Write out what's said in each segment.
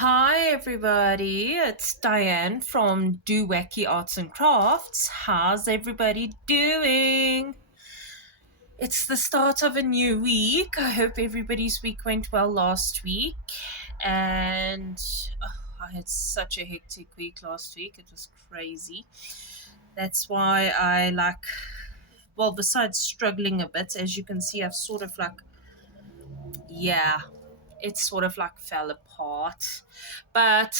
Hi everybody, it's Diane from Do Wacky Arts and Crafts. How's everybody doing? It's the start of a new week. I hope everybody's week went well last week. And I had such a hectic week last week. It was crazy. That's why well, besides struggling a bit, as you can see, I've sort of yeah, it sort of fell apart. But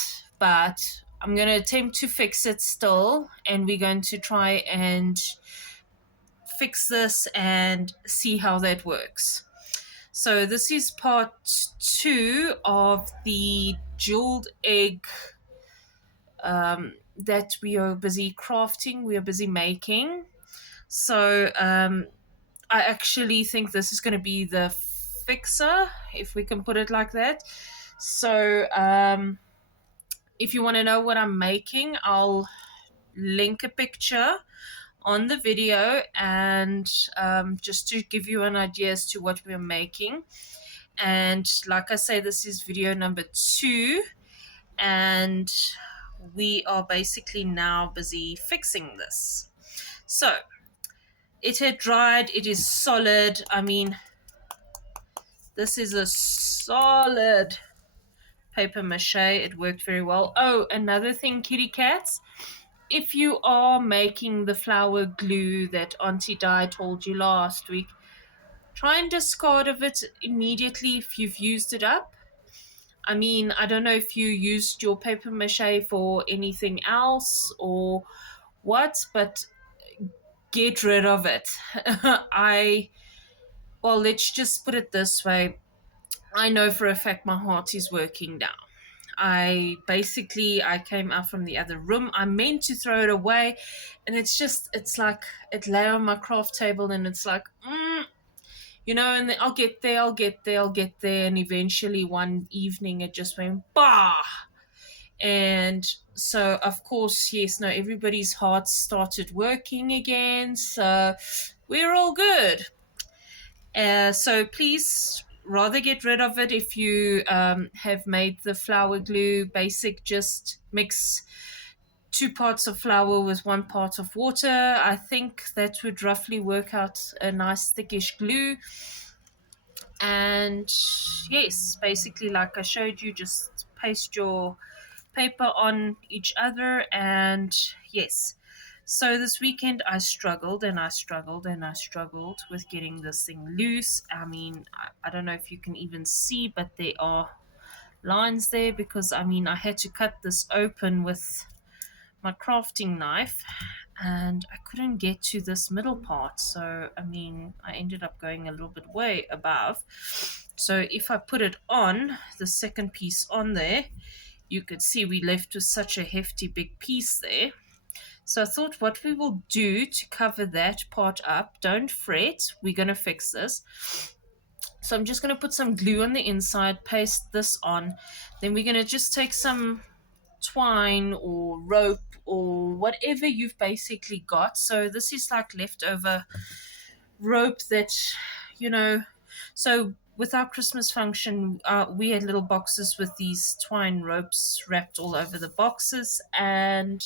I'm going to attempt to fix it still, and we're going to try and fix this and see how that works. So this is part 2 of the jeweled egg that we are busy crafting, we are busy making. So I actually think this is going to be the fixer, if we can put it like that. So if you want to know what I'm making, I'll link a picture on the video, and just to give you an idea as to what we're making. And like I say, this is video number 2, and we are basically now busy fixing this. So it had dried, it is solid. I mean, this is a solid paper mache. It worked very well. Oh, another thing, kitty cats, if you are making the flower glue that Auntie Di told you last week, try and discard of it immediately if you've used it up. I mean, I don't know if you used your paper mache for anything else or what, but get rid of it. Well, let's just put it this way. I know for a fact my heart is working down. I came out from the other room. I meant to throw it away, and it's like it lay on my craft table, and it's like, and then I'll get there, and eventually one evening it just went bah. And so, of course, yes, no, everybody's hearts started working again, so we're all good. So please rather get rid of it if you have made the flower glue basic. Just mix 2 parts of flour with 1 part of water. I think that would roughly work out a nice thickish glue. And yes, basically like I showed you, just paste your paper on each other. And yes, so this weekend I struggled and I struggled and I struggled with getting this thing loose. I mean, I don't know if you can even see, but there are lines there because I mean I had to cut this open with my crafting knife, and I couldn't get to this middle part. So I mean I ended up going a little bit way above. So if I put it on, the second piece on there, you could see we left with such a hefty big piece there. So I thought what we will do to cover that part up, don't fret, we're going to fix this. So I'm just going to put some glue on the inside, paste this on. Then we're going to just take some twine or rope or whatever you've basically got. So this is like leftover rope that, so with our Christmas function, we had little boxes with these twine ropes wrapped all over the boxes. And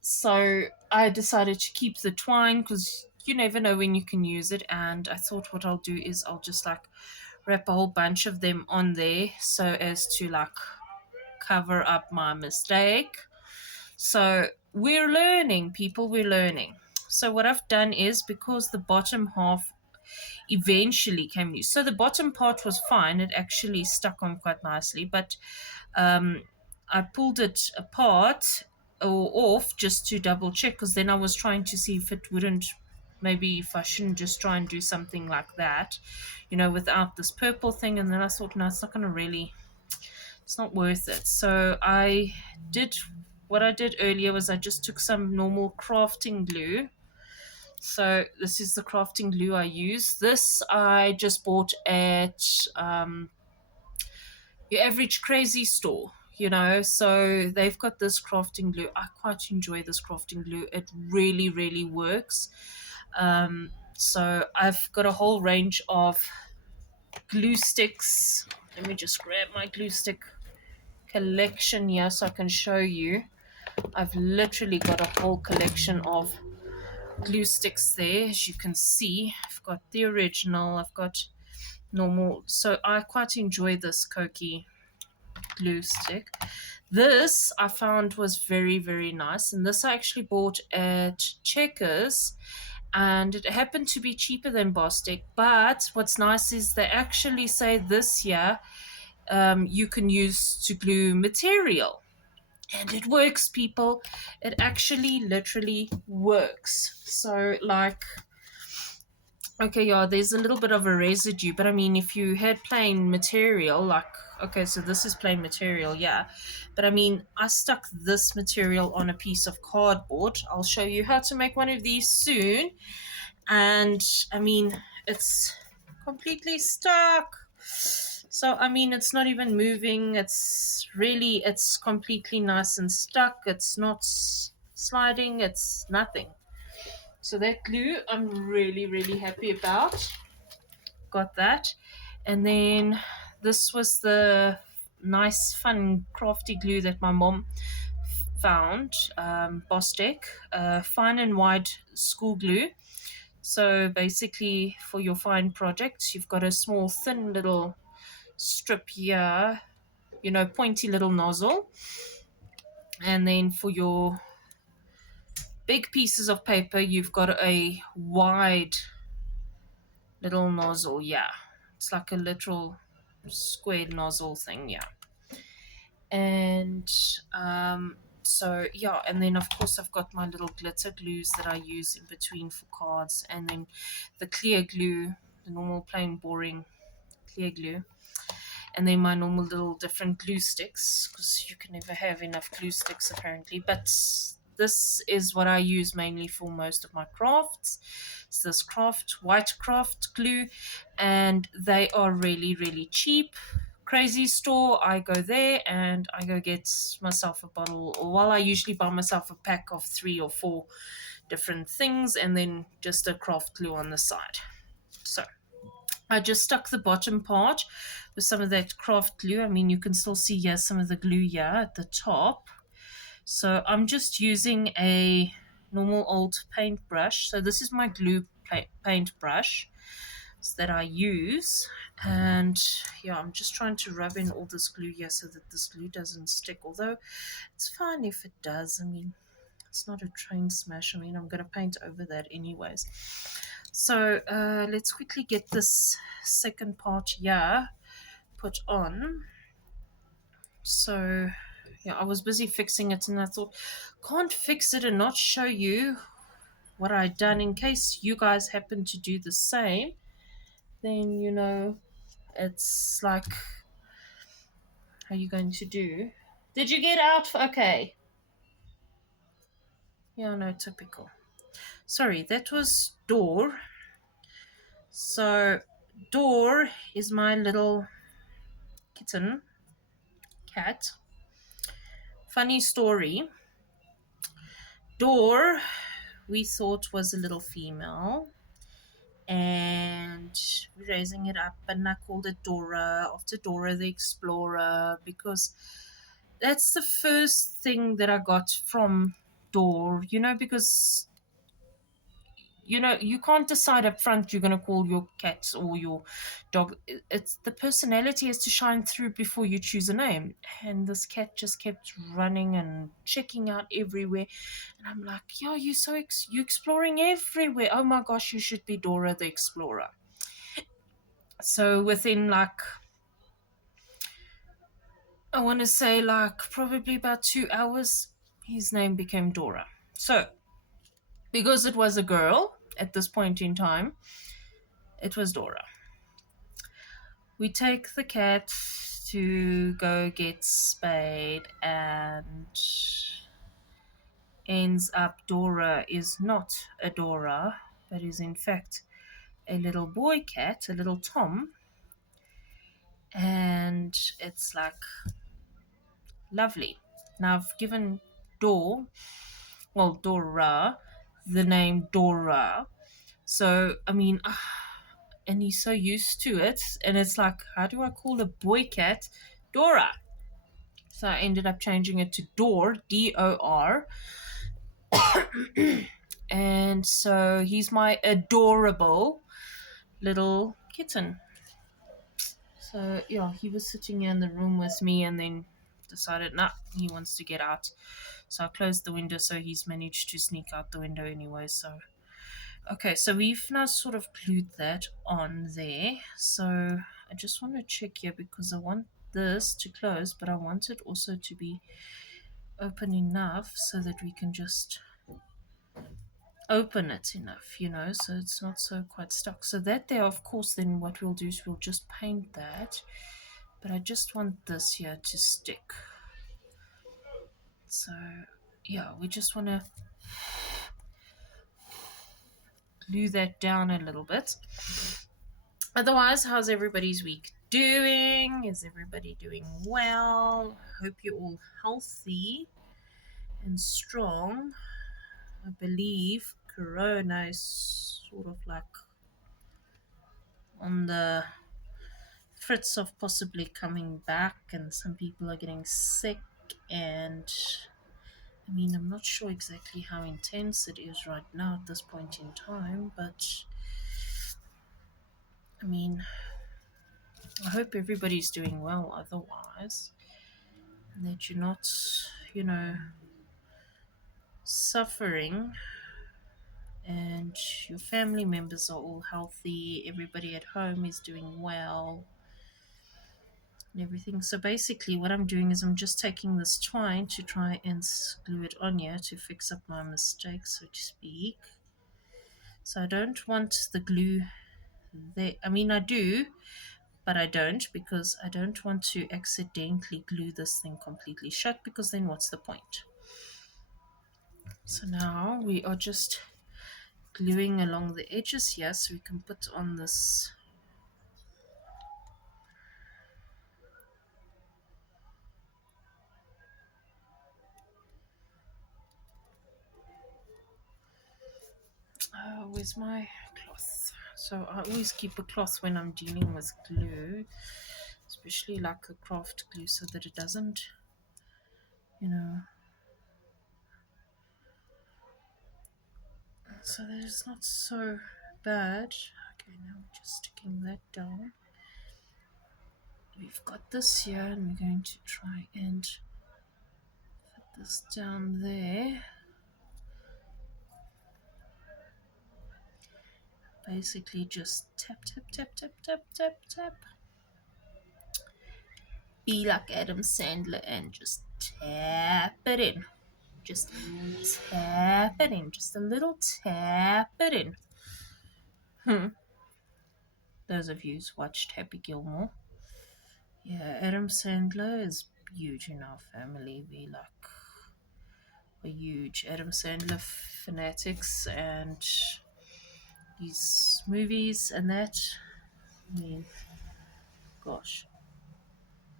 so I decided to keep the twine because you never know when you can use it. And I thought what I'll do is I'll just wrap a whole bunch of them on there so as to cover up my mistake. So we're learning, people, we're learning. So what I've done is, because the bottom half eventually came loose, so the bottom part was fine, it actually stuck on quite nicely, but I pulled it apart or off just to double check, because then I was trying to see if it wouldn't, maybe if I shouldn't just try and do something like that, without this purple thing. And then I thought, no, it's not worth it. So what I did earlier was I just took some normal crafting glue. So this is the crafting glue I use. This I just bought at your average crazy store, so they've got this crafting glue. I quite enjoy this crafting glue. It really, really works. So I've got a whole range of glue sticks. Let me just grab my glue stick collection here so I can show you. I've literally got a whole collection of glue sticks there, as you can see. I've got the original, I've got normal. So I quite enjoy this Koki glue stick. This I found was very, very nice. And this I actually bought at Checkers. And it happened to be cheaper than Bostik. But what's nice is they actually say this year you can use to glue material. And it works, people. It actually literally works. So, like, okay, yeah, there's a little bit of a residue, but I mean, if you had plain material, like, okay, so this is plain material, yeah. But I mean, I stuck this material on a piece of cardboard. I'll show you how to make one of these soon. And I mean, it's completely stuck. So, I mean, it's not even moving. It's completely nice and stuck. It's not sliding. It's nothing. So that glue, I'm really, really happy about. Got that. And then this was the nice, fun, crafty glue that my mom found, Bostik, fine and wide school glue. So basically, for your fine projects, you've got a small, thin little strip here, pointy little nozzle. And then for your big pieces of paper, you've got a wide little nozzle. Yeah, it's like a literal squared nozzle thing. Yeah. And so yeah, and then of course I've got my little glitter glues that I use in between for cards, and then the clear glue, the normal plain boring clear glue, and then my normal little different glue sticks, because you can never have enough glue sticks apparently. But this is what I use mainly for most of my crafts. It's this white craft glue, and they are really, really cheap. Crazy store, I go there and I go get myself a bottle, or well, I usually buy myself a pack of 3 or 4 different things, and then just a craft glue on the side. So I just stuck the bottom part with some of that craft glue. I mean, you can still see here some of the glue here at the top. So I'm just using a normal old paintbrush. So this is my glue paintbrush that I use. And yeah, I'm just trying to rub in all this glue here so that this glue doesn't stick. Although it's fine if it does. I mean, it's not a train smash. I mean, I'm going to paint over that anyways. So let's quickly get this second part here put on. So yeah, I was busy fixing it, and I thought, can't fix it and not show you what I done in case you guys happen to do the same. Then it's like, how are you going to do? Did you get out? Okay. Yeah, no, typical. Sorry, that was Door. So Door is my little kitten cat. Funny story. Door, we thought was a little female, and we're raising it up, and I called it Dora after Dora the Explorer, because that's the first thing that I got from Door, because you can't decide up front you're going to call your cat or your dog. It's the personality has to shine through before you choose a name. And this cat just kept running and checking out everywhere, and I'm like, yeah, you exploring everywhere. Oh my gosh, you should be Dora the Explorer. So within, like, I want to say, like, probably about 2 hours, his name became Dora. So because it was a girl at this point in time, it was Dora. We take the cat to go get spayed, and ends up Dora is not a Dora, but is in fact a little boy cat, a little Tom. And it's like lovely. Now I've given Dora, the name Dora. So, I mean, and he's so used to it. And it's like, how do I call a boy cat Dora? So I ended up changing it to Dor, Dor. And so he's my adorable little kitten. So yeah, he was sitting here in the room with me and then decided, nah, he wants to get out. So I closed the window, so he's managed to sneak out the window anyway. So okay, so we've now sort of glued that on there. So I just want to check here because I want this to close, but I want it also to be open enough so that we can just open it enough, so it's not so quite stuck. So that there, of course, then what we'll do is we'll just paint that. But I just want this here to stick. So yeah, we just want to glue that down a little bit. Otherwise, how's everybody's week doing? Is everybody doing well? Hope you're all healthy and strong. I believe Corona is sort of like on the fritz of possibly coming back, and some people are getting sick. And I mean, I'm not sure exactly how intense it is right now at this point in time, but I mean, I hope everybody's doing well otherwise, and that you're not, you know, suffering, and your family members are all healthy, everybody at home is doing well, and everything. So basically, what I'm doing is I'm just taking this twine to try and glue it on here to fix up my mistakes, so to speak. So I don't want the glue there. I mean, I do, but I don't, because I don't want to accidentally glue this thing completely shut, because then what's the point? So now we are just gluing along the edges here so we can put on this where's my cloth? So I always keep a cloth when I'm dealing with glue, especially like a craft glue, so that it doesn't, you know, so that it's not so bad. Okay, now we're just sticking that down. We've got this here, and we're going to try and put this down there. Basically just tap, tap, tap, tap, tap, tap, tap. Be like Adam Sandler and just tap it in. Just tap it in. Just a little tap it in. Those of you who's watched Happy Gilmore. Yeah, Adam Sandler is huge in our family. We like are huge Adam Sandler fanatics, and his movies and that. I mean, gosh.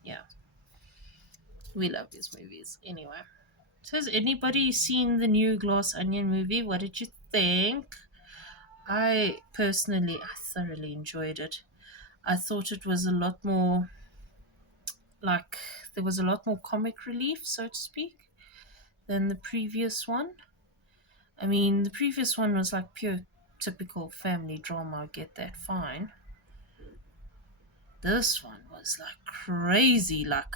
Yeah. We love his movies. Anyway. So has anybody seen the new Glass Onion movie? What did you think? I thoroughly enjoyed it. I thought it was a lot more like there was a lot more comic relief, so to speak, than the previous one. I mean, the previous one was like pure typical family drama, I get that fine. This one was like crazy, like,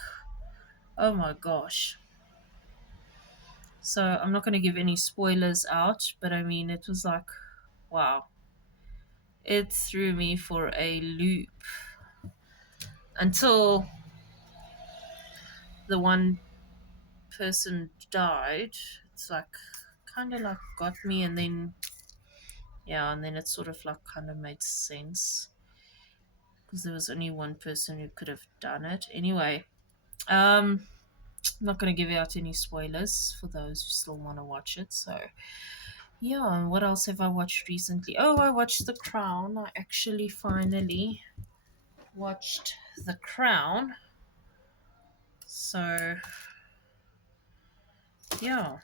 oh my gosh. So I'm not going to give any spoilers out, but I mean, it was like, wow. It threw me for a loop until the one person died. It's like kind of like got me, and then yeah, and then it sort of like kind of made sense because there was only one person who could have done it. Anyway, I'm not going to give out any spoilers for those who still want to watch it. So yeah, and what else have I watched recently? Oh, I watched The Crown. I actually finally watched The Crown. So yeah.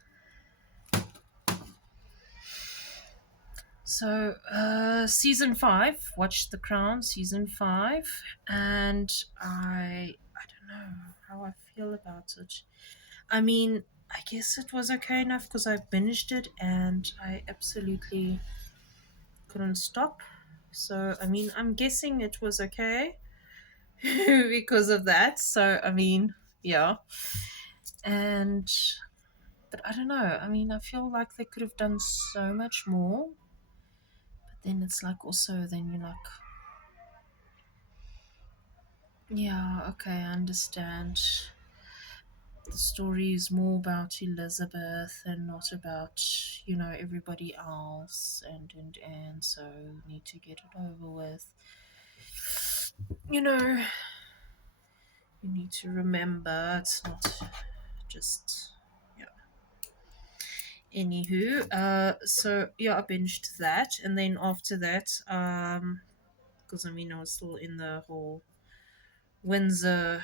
So, season 5, watched The Crown season 5, and I don't know how I feel about it. I mean, I guess it was okay enough because I binged it and I absolutely couldn't stop. So, I mean, I'm guessing it was okay because of that. So, I mean, yeah. And, but I don't know. I mean, I feel like they could have done so much more. But then it's like also, then you're like, yeah, okay, I understand. The story is more about Elizabeth and not about, everybody else, and so we need to get it over with. You know, you need to remember it's not just, yeah. Anywho, so yeah, I binged that, and then after that, because I mean I was still in the whole Windsor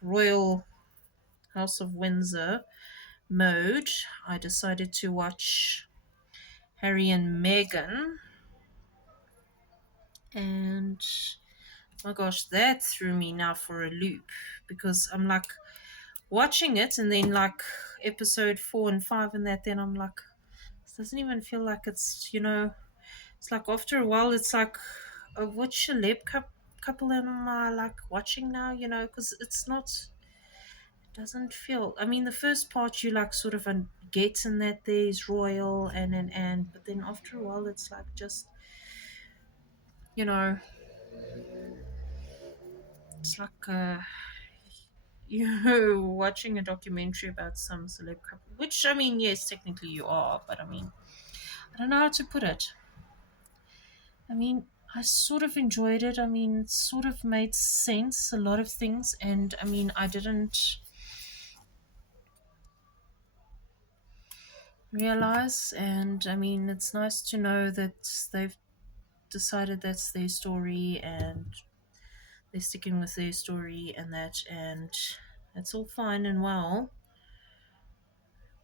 Royal House of Windsor mode, I decided to watch Harry and Meghan, and my gosh, that threw me now for a loop because I'm like watching it, and then like episode 4 and 5, and that, then I'm like, it doesn't even feel like it's like after a while, it's like, what couple am I like watching now? Because it's not. Doesn't feel. I mean, the first part you like sort of get in that there's royal and, but then after a while it's like just you know it's like you watching a documentary about some celeb couple, which I mean, yes, technically you are, but I mean, I don't know how to put it. I mean, I sort of enjoyed it. I mean, it sort of made sense, a lot of things, and I mean, I didn't realize, and I mean, it's nice to know that they've decided that's their story and they're sticking with their story and that, and it's all fine and well.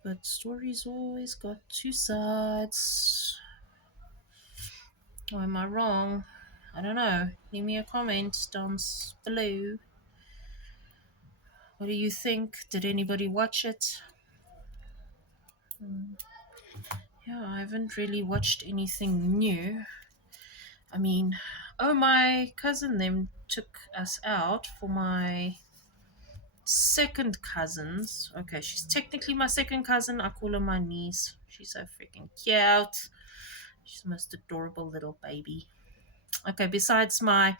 But stories always got two sides. Or am I wrong? I don't know. Leave me a comment down below. What do you think? Did anybody watch it? Yeah, I haven't really watched anything new. I mean, oh, my cousin them took us out for my second cousins. Okay, she's technically my second cousin. I call her my niece. She's so freaking cute. She's the most adorable little baby. Okay, besides my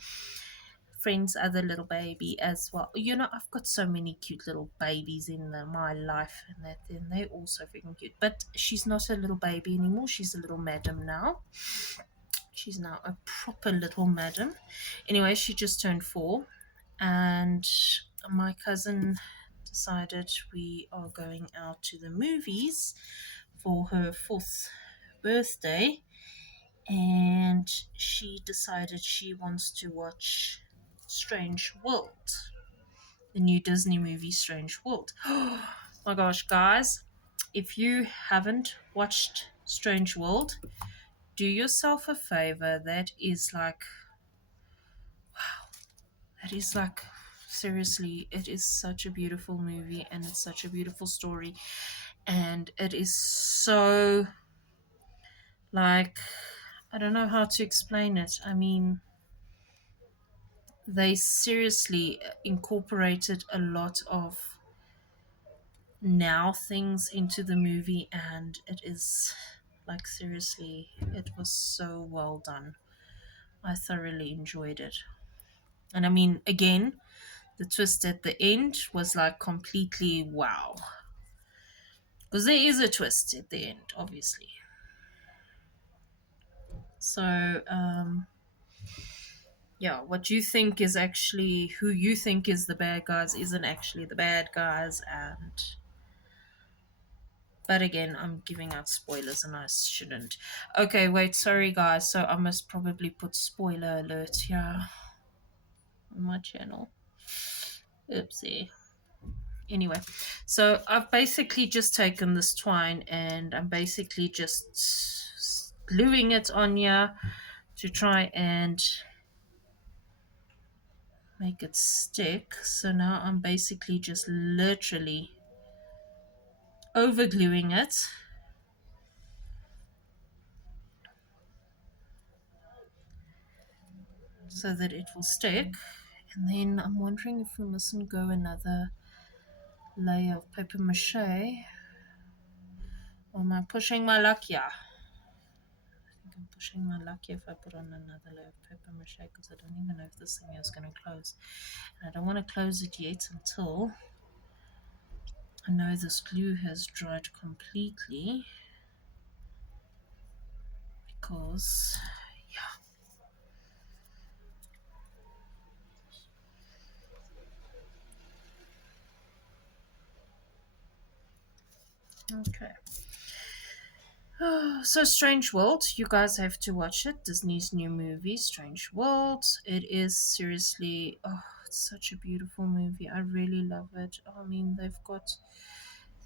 friend's other little baby as well. I've got so many cute little babies in my life, and that then they're also freaking cute. But she's not a little baby anymore. She's a little madam now. She's now a proper little madam. Anyway, she just turned 4, and my cousin decided we are going out to the movies for her 4th birthday, and she decided she wants to watch Strange World, the new Disney movie Strange World. Oh my gosh, guys, if you haven't watched Strange World, do yourself a favor. That is like seriously, it is such a beautiful movie, and it's such a beautiful story, and it is so, like, I don't know how to explain it. I mean, they seriously incorporated a lot of now things into the movie, and it is like, seriously, it was so well done. I thoroughly enjoyed it. And I mean, again, the twist at the end was like completely wow. Because there is a twist at the end, obviously. So, yeah, what you think is actually who you think is the bad guys isn't actually the bad guys, and but again, I'm giving out spoilers and I shouldn't. Okay, wait, sorry guys. So I must probably put spoiler alert here on my channel. Oopsie. Anyway, so I've basically just taken this twine and I'm basically just gluing it on here to try and make it stick. So now I'm basically just literally over gluing it. So that it will stick. And then I'm wondering if we mustn't go another layer of paper mache. Or am I pushing my luck? Yeah. I think I'm pushing my luck if I put on another layer of paper mache, because I don't even know if this thing is going to close. And I don't want to close it yet until I know this glue has dried completely. Because, yeah. Okay. So Strange World, you guys have to watch it. Disney's new movie, Strange World. It is seriously, oh, it's such a beautiful movie. I really love it. I mean, they've got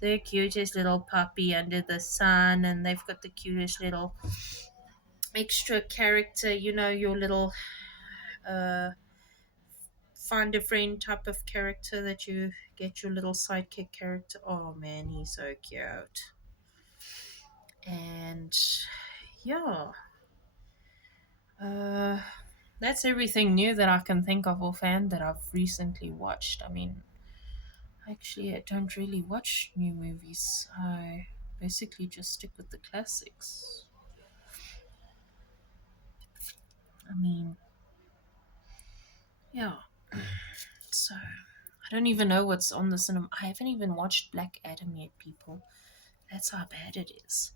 their cutest little puppy under the sun, and they've got the cutest little extra character, your little uh find a friend type of character that you get, your little sidekick character. Oh man, he's so cute. And yeah. Uh That's everything new that I can think of offhand that I've recently watched. I mean, actually, I don't really watch new movies. I basically just stick with the classics. I mean, yeah. So, I don't even know what's on the cinema. I haven't even watched Black Adam yet, people. That's how bad it is.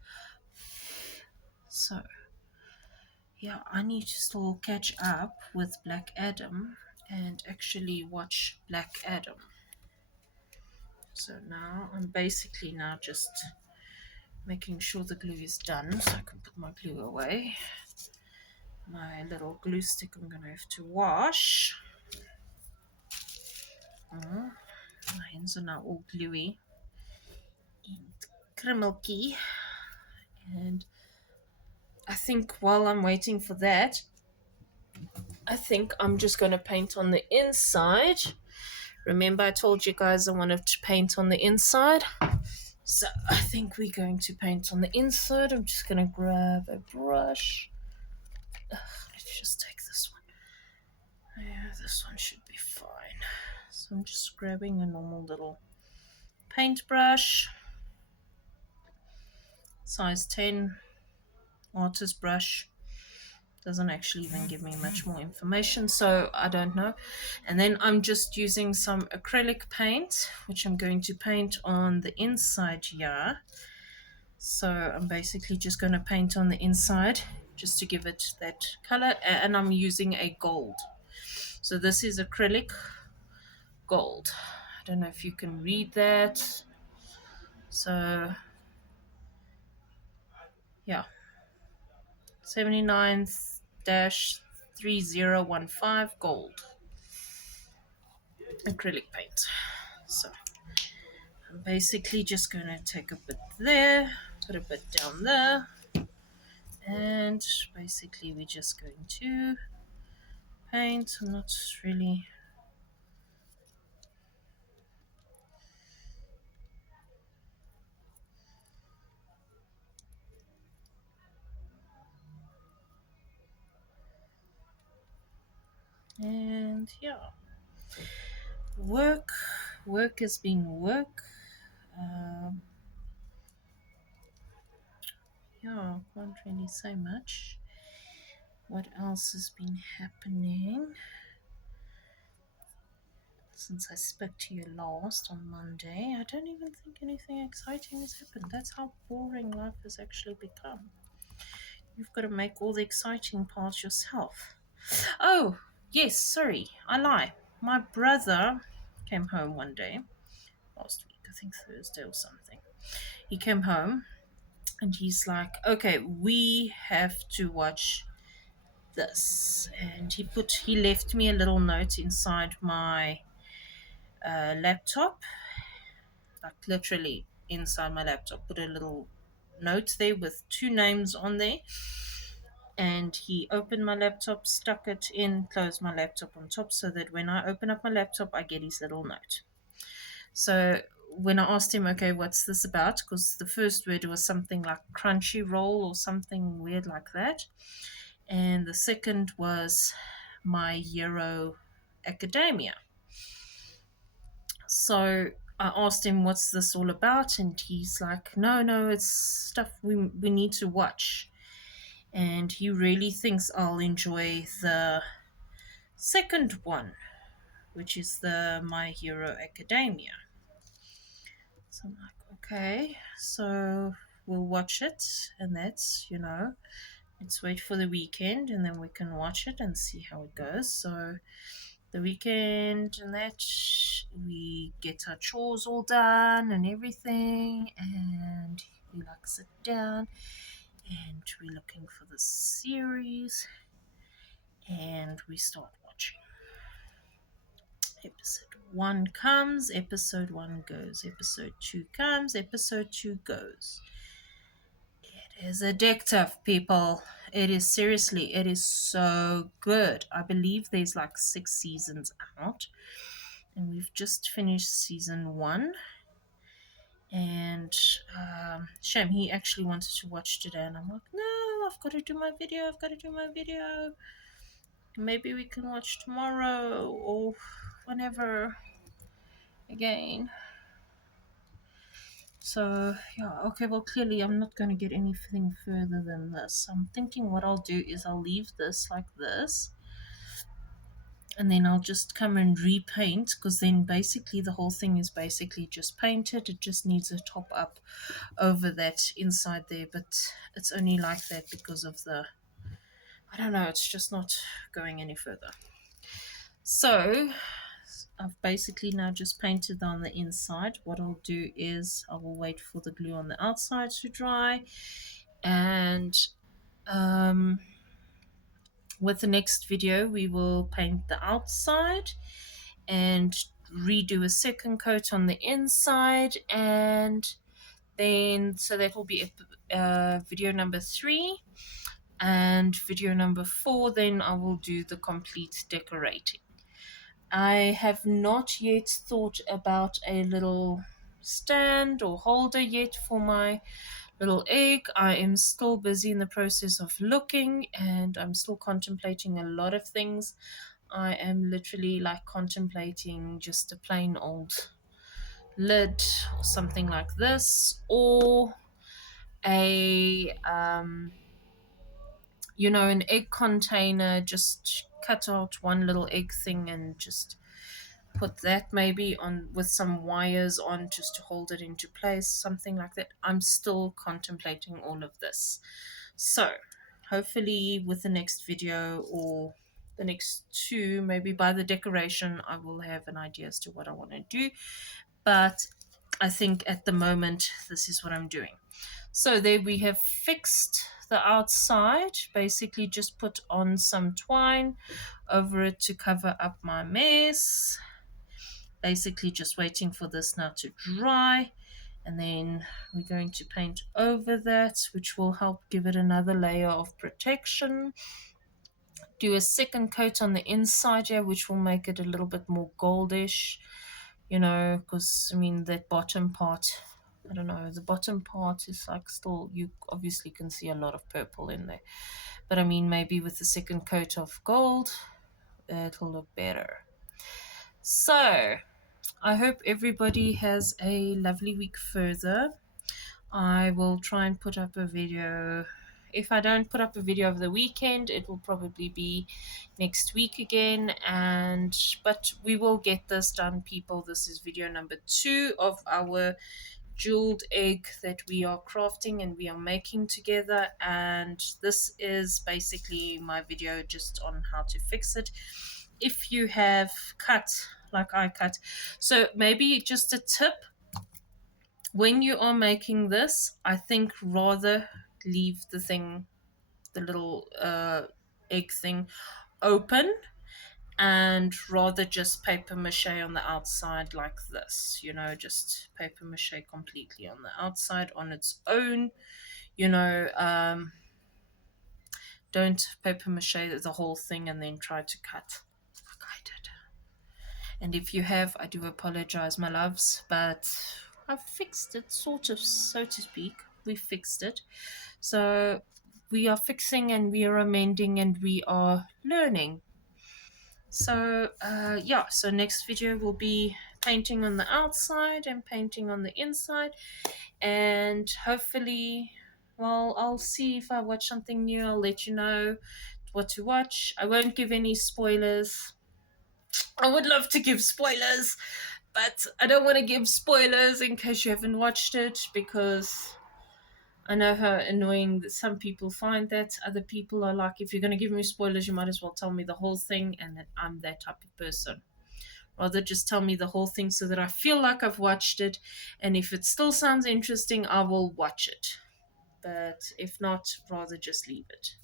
So, yeah, I need to still catch up with Black Adam and actually watch Black Adam. So now I'm basically now just making sure the glue is done so I can put my glue away. My little glue stick I'm going to have to wash. My hands are now all gluey and krimmelky. And I think while I'm waiting for that, I think I'm just going to paint on the inside. Remember I told you guys I wanted to paint on the inside? So I think we're going to paint on the inside. I'm just going to grab a brush. Let's just take this one. Yeah, this one should be fine. So I'm just grabbing a normal little paintbrush, size 10, artist brush. Doesn't actually even give me much more information, so I don't know. And then I'm just using some acrylic paint, which I'm going to paint on the inside here. So I'm basically just going to paint on the inside just to give it that color, and I'm using a gold. So this is acrylic gold. I don't know if you can read that. So yeah, 79-3015 gold acrylic paint. So I'm basically just going to take a bit there, put a bit down there, and basically we're just going to paint. I'm not really. And yeah, work has been work. Um, yeah, can't really say much. What else has been happening since I spoke to you last on Monday? I don't even think anything exciting has happened. That's how boring life has actually become. You've got to make all the exciting parts yourself. Oh, yes, sorry, I lie. My brother came home one day last week, I think Thursday or something. He came home and he's like, okay, we have to watch this. And he left me a little note inside my laptop, like literally inside my laptop, put a little note there with two names on there. And he opened my laptop, stuck it in, closed my laptop on top so that when I open up my laptop, I get his little note. So when I asked him, okay, what's this about? Because the first word was something like crunchy roll or something weird like that. And the second was My Hero Academia. So I asked him, what's this all about? And he's like, no, it's stuff we need to watch. And he really thinks I'll enjoy the second one, which is the My Hero Academia. So I'm like, okay, so we'll watch it, and that's, let's wait for the weekend and then we can watch it and see how it goes. So the weekend and that, we get our chores all done and everything, and we like sit down and we're looking for the series and we start watching. Episode 1 comes, episode 1 goes, episode 2 comes, episode 2 goes. It is addictive, people. It is, seriously, it is so good. I believe there's like 6 seasons out, and we've just finished season 1. And shame, he actually wanted to watch today, and I'm like, no, I've got to do my video. Maybe we can watch tomorrow or whenever again. So yeah, okay, well, clearly I'm not going to get anything further than this. I'm thinking what I'll do is I'll leave this like this, and then I'll just come and repaint, because then basically the whole thing is basically just painted. It just needs a top up over that inside there, but it's only like that because of the, I don't know, it's just not going any further. So I've basically now just painted on the inside. What I'll do is I will wait for the glue on the outside to dry, and with the next video we will paint the outside and redo a second coat on the inside, and then so that will be video number 3, and video number 4 then I will do the complete decorating. I have not yet thought about a little stand or holder yet for my little egg. I am still busy in the process of looking, and I'm still contemplating a lot of things. I am literally like contemplating just a plain old lid or something like this, or a an egg container, just cut out one little egg thing and just put that maybe on with some wires on just to hold it into place, something like that. I'm still contemplating all of this. So hopefully with the next video or the next 2, maybe by the decoration, I will have an idea as to what I want to do. But I think at the moment, this is what I'm doing. So there we have fixed the outside, basically just put on some twine over it to cover up my mess. Basically just waiting for this now to dry, and then we're going to paint over that, which will help give it another layer of protection. Do a second coat on the inside here, which will make it a little bit more goldish, because I mean that bottom part, I don't know, the bottom part is like still, you obviously can see a lot of purple in there, but I mean maybe with the second coat of gold it'll look better. So I hope everybody has a lovely week further. I will try and put up a video. If I don't put up a video over the weekend, it will probably be next week again. But we will get this done, people. This is video number 2 of our jeweled egg that we are crafting and we are making together. And this is basically my video just on how to fix it. If you have cut like I cut, so maybe just a tip, when you are making this, I think rather leave the little egg thing open, and rather just paper mache on the outside like this, just paper mache completely on the outside on its own, you know. Don't paper mache the whole thing and then try to cut like I did. And if you have, I do apologize, my loves, but I've fixed it, sort of, so to speak. We fixed it. So we are fixing and we are amending and we are learning. So, yeah, so next video will be painting on the outside and painting on the inside. And hopefully, well, I'll see if I watch something new. I'll let you know what to watch. I won't give any spoilers. I would love to give spoilers, but I don't want to give spoilers in case you haven't watched it, because I know how annoying that some people find that. Other people are like, if you're going to give me spoilers, you might as well tell me the whole thing, and that I'm that type of person. Rather just tell me the whole thing so that I feel like I've watched it, and if it still sounds interesting, I will watch it. But if not, rather just leave it.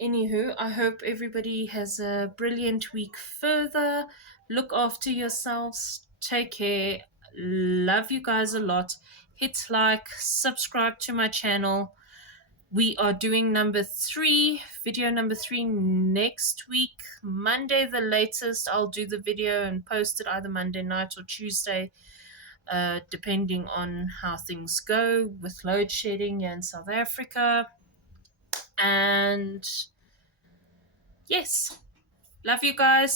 Anywho, I hope everybody has a brilliant week further. Look after yourselves. Take care. Love you guys a lot. Hit like, subscribe to my channel. We are doing video number 3 next week. Monday, the latest. I'll do the video and post it either Monday night or Tuesday, depending on how things go with load shedding here in South Africa. And yes, love you guys.